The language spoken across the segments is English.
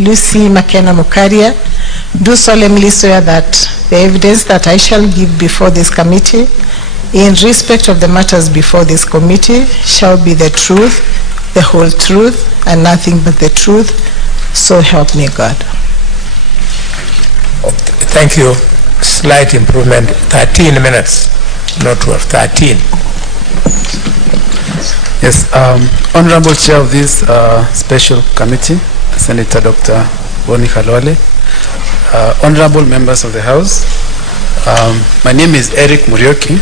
Lucy Makena Mukaria, do solemnly swear that the evidence that I shall give before this committee in respect of the matters before this committee shall be the truth, the whole truth, and nothing but the truth. So help me God. Thank you. Slight improvement, 13 minutes, not 12, 13. Yes, Honorable Chair of this special committee, Senator Dr. Boni Khalwale, honorable members of the House, my name is Eric Murioki.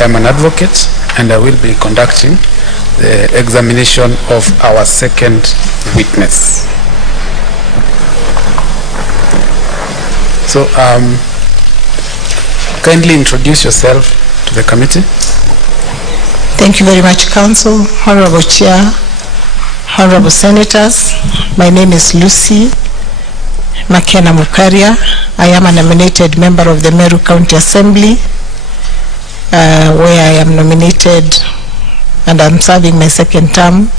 I am an advocate and I will be conducting the examination of our second witness. So, kindly introduce yourself to the committee. Thank you very much, Council, Honorable Chair, Honorable Senators. My name is Lucy Makena Mukaria. I am a nominated member of the Meru County Assembly, where I am nominated and I'm serving my second term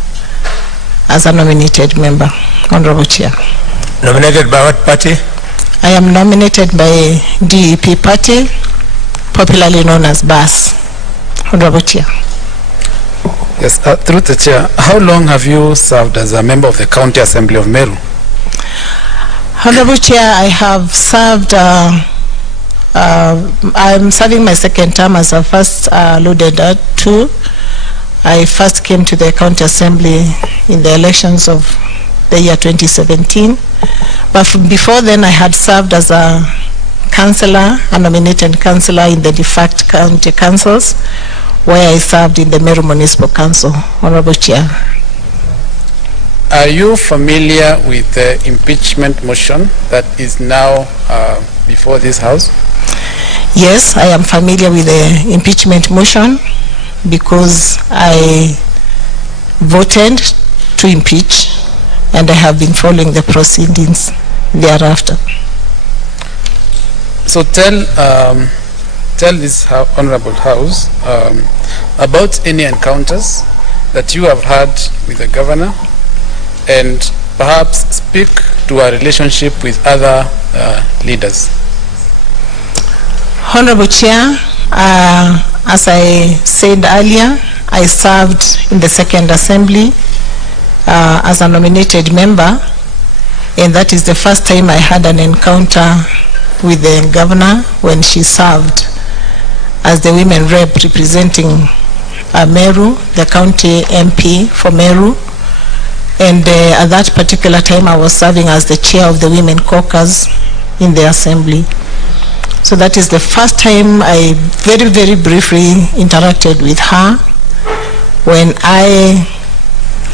as a nominated member. Honorable Chair. Nominated by what party? I am nominated by DEP party, popularly known as BAS. Honorable Chair. Yes, through the Chair, how long have you served as a member of the County Assembly of Meru? Honorable Chair, I have served, I'm serving my second term as a first loaded two. I first came to the County Assembly in the elections of the year 2017. But before then, I had served as a councillor, a nominated councillor in the de facto county councils, where I served in the Meru Municipal Council. Honorable Chair. Are you familiar with the impeachment motion that is now before this House? Yes, I am familiar with the impeachment motion because I voted to impeach and I have been following the proceedings thereafter. So tell this honorable House about any encounters that you have had with the governor, and perhaps speak to our relationship with other leaders. Honorable Chair, as I said earlier, I served in the second assembly as a nominated member, and that is the first time I had an encounter with the governor when she served as the women rep representing Meru, the county MP for Meru. And at that particular time, I was serving as the chair of the Women Caucus in the Assembly. So that is the first time I very, very briefly interacted with her when I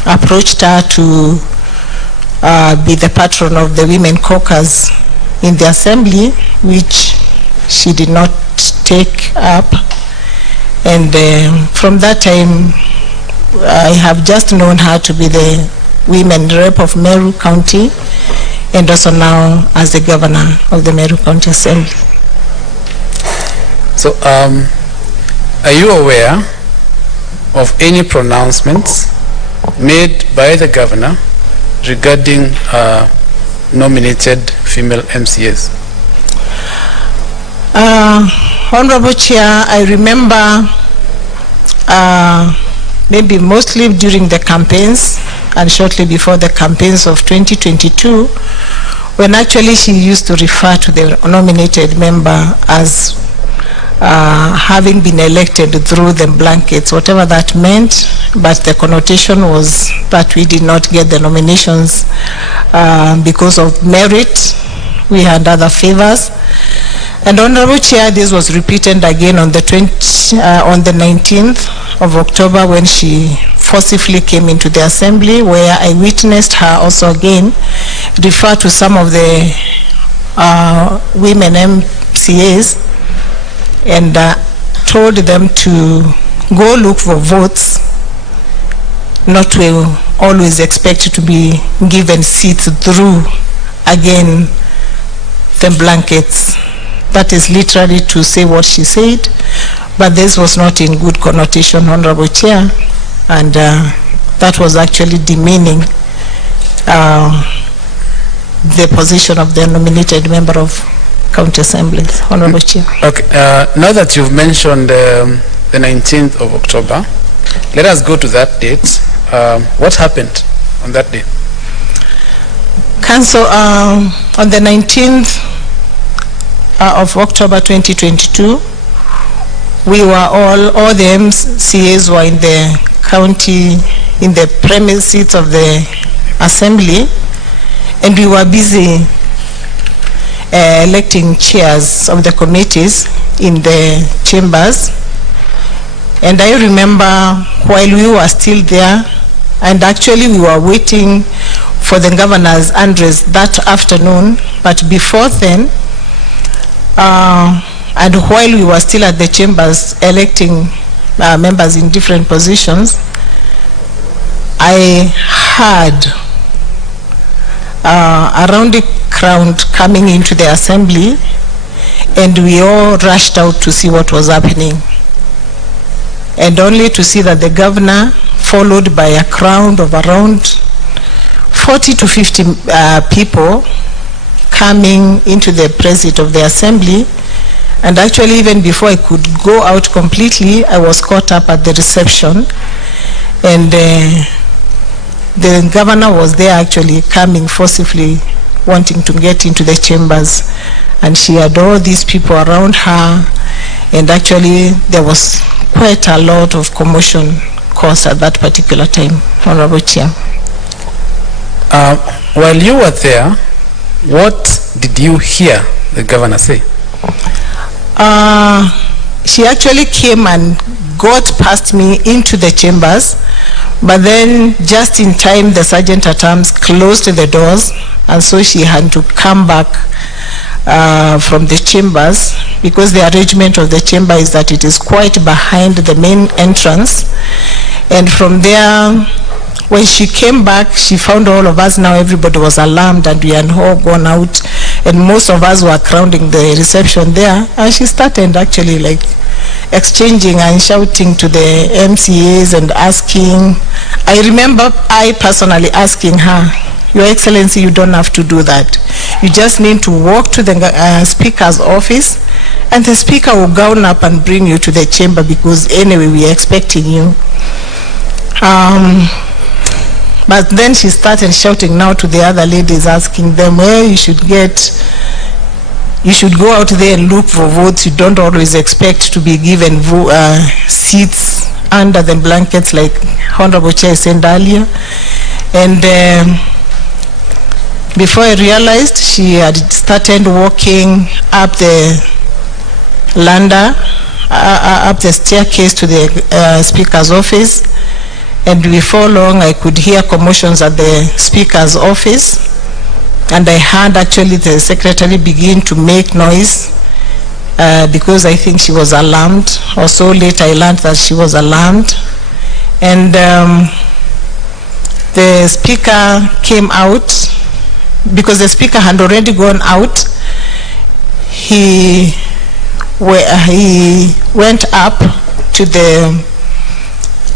approached her to be the patron of the Women Caucus in the Assembly, which she did not take up. And from that time, I have just known her to be the women rep of Meru County and also now as the governor of the Meru County Assembly. So are you aware of any pronouncements made by the governor regarding nominated female MCAs? Honorable Chair, I remember maybe mostly during the campaigns and shortly before the campaigns of 2022, when actually she used to refer to the nominated member as having been elected through the blankets, whatever that meant, but the connotation was that we did not get the nominations because of merit. We had other favors. And Honorable Chair, this was repeated again on the 19th of October when she forcibly came into the Assembly, where I witnessed her also again refer to some of the women MCAs and told them to go look for votes, not to always expect to be given seats through, again, the blankets. That is literally to say what she said, but this was not in good connotation, Honorable Chair, and that was actually demeaning the position of the nominated member of County Assembly. Honorable Chair. Okay, now that you've mentioned the 19th of October, let us go to that date. What happened on that day? Council, on the 19th of October 2022, we were all the MCAs were in the county, in the premises of the assembly, and we were busy electing chairs of the committees in the chambers. And I remember while we were still there, and actually we were waiting for the governor's address that afternoon, but before then, and while we were still at the chambers electing members in different positions, I heard around the crowd coming into the assembly, and we all rushed out to see what was happening, and only to see that the governor, followed by a crowd of around 40 to 50 people, coming into the presence of the assembly. And actually, even before I could go out completely, I was caught up at the reception, and the governor was there actually coming forcibly, wanting to get into the chambers, and she had all these people around her, and actually there was quite a lot of commotion caused at that particular time. Honorable Chair. While you were there, what did you hear the governor say? She actually came and got past me into the chambers, but then just in time the sergeant at arms closed the doors, and so she had to come back from the chambers, because the arrangement of the chamber is that it is quite behind the main entrance. And from there, when she came back, she found all of us, now everybody was alarmed, and we had all gone out, and most of us were crowding the reception there, and she started actually like exchanging and shouting to the MCAs and asking. I remember I personally asking her, Your Excellency, you don't have to do that. You just need to walk to the speaker's office, and the speaker will gown up and bring you to the chamber, because anyway we are expecting you. But then she started shouting now to the other ladies, asking them, well, you should go out there and look for votes. You don't always expect to be given seats under the blankets, like Honorable Chair said earlier. And before I realized, she had started walking up the ladder, up the staircase to the speaker's office. And before long, I could hear commotions at the speaker's office, and I heard actually the secretary begin to make noise because I think she was alarmed. Also later I learned that she was alarmed, and the speaker came out. Because the speaker had already gone out, he went up to the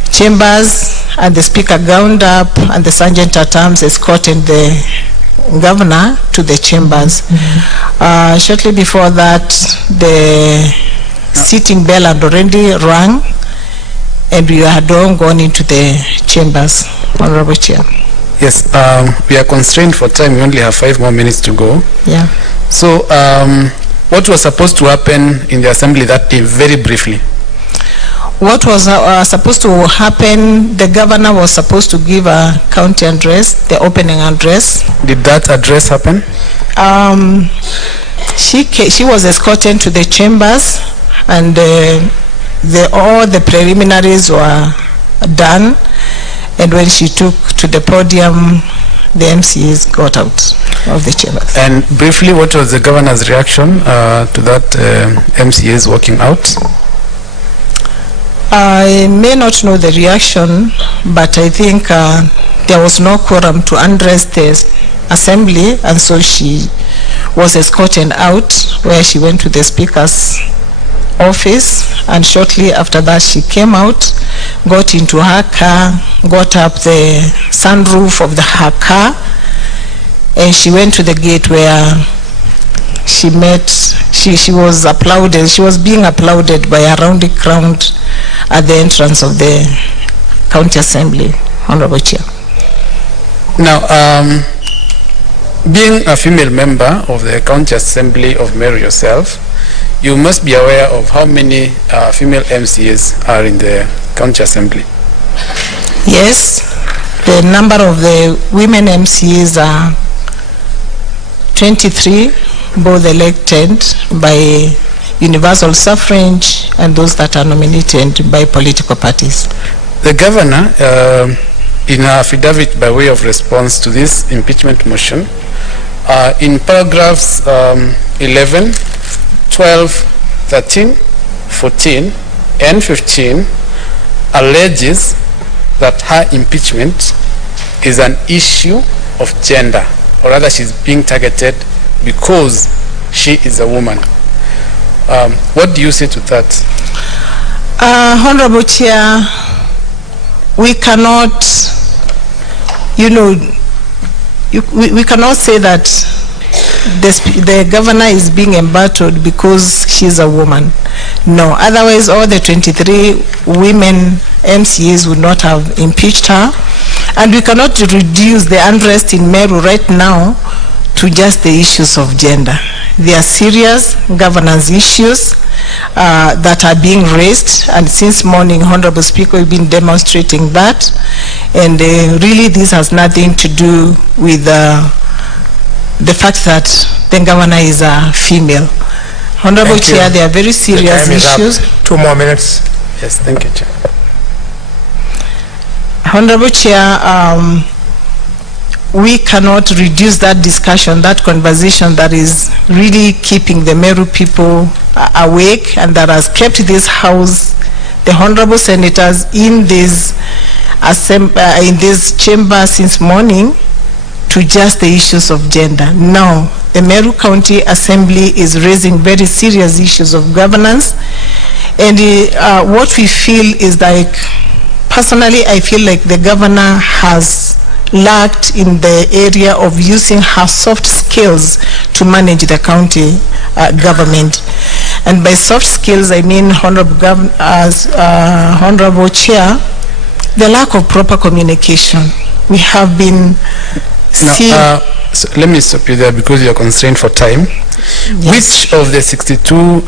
chambers, and the speaker gowned up, and the sergeant at arms escorted the governor to the chambers. Mm-hmm. Shortly before that, the sitting bell had already rang, and we had all gone into the chambers. Honorable Chair. Yes, we are constrained for time. We only have 5 more minutes to go. Yeah. So, what was supposed to happen in the assembly that day, very briefly? What was supposed to happen, the governor was supposed to give a county address, the opening address. Did that address happen? She was escorted to the chambers, and all the preliminaries were done, and when she took to the podium, the MCAs got out of the chambers. And briefly, what was the governor's reaction to that MCAs walking out? I may not know the reaction, but I think there was no quorum to address the assembly, and so she was escorted out, where she went to the speaker's office, and shortly after that she came out, got into her car, got up the sunroof of her car, and then she started walking towards the speaker's office. And when she got to the speaker's office, she and she went to the gate where she met, she was applauded, she was being applauded by a round crowd at the entrance of the County Assembly, Honorable Chair. Now, being a female member of the County Assembly of Meru yourself, you must be aware of how many female MCAs are in the County Assembly. Yes, the number of the women MCAs are 23, both elected by universal suffrage and those that are nominated by political parties. The governor, in her affidavit by way of response to this impeachment motion, in paragraphs 11, 12, 13, 14, and 15, alleges that her impeachment is an issue of gender, or rather she's being targeted because she is a woman. What do you say to that? Honorable Chair, we cannot, we cannot say that the governor is being embattled because she's a woman. No, otherwise all the 23 women MCAs would not have impeached her. And we cannot reduce the unrest in Meru right now to just the issues of gender. There are serious governance issues that are being raised, and since morning, Honorable Speaker, we've been demonstrating that. And really this has nothing to do with the fact that the governor is a female. Honorable Chair, there are very serious issues. 2 more minutes. Yes, thank you, Chair. Honorable Chair, we cannot reduce that discussion, that conversation that is really keeping the Meru people awake and that has kept this House, the Honorable Senators in this chamber since morning, to just the issues of gender. Now, the Meru County Assembly is raising very serious issues of governance, and what we feel is like, personally, I feel like the governor has lacked in the area of using her soft skills to manage the county government. And by soft skills, I mean, Honorable Chair, the lack of proper communication. We have been now, so let me stop you there because you are constrained for time. Yes. Which of the 62